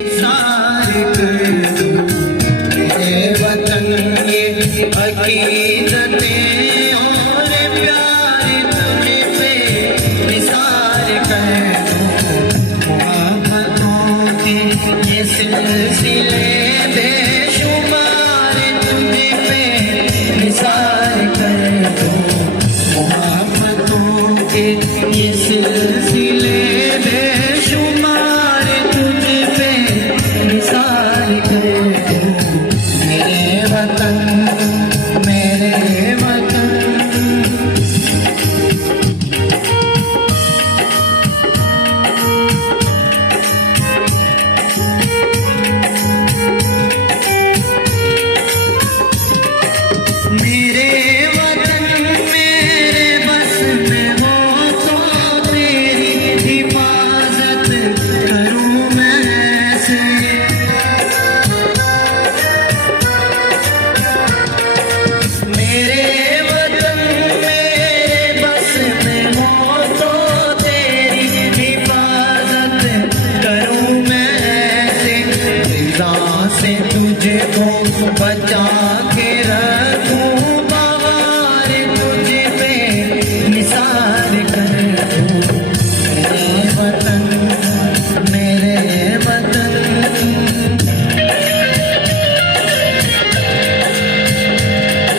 सारे मेरे वतन ये अकीदतें और प्यार तुझे पे निसार कर दूं। मोहब्बतों के ये सिलसिले बेशुमार तुझे पे निसार कर दूं। मोहब्बतों के ये सिलसिले बेशुमार तुझे पे निसार कर दूं। मेरे वतन से तुझे को बचा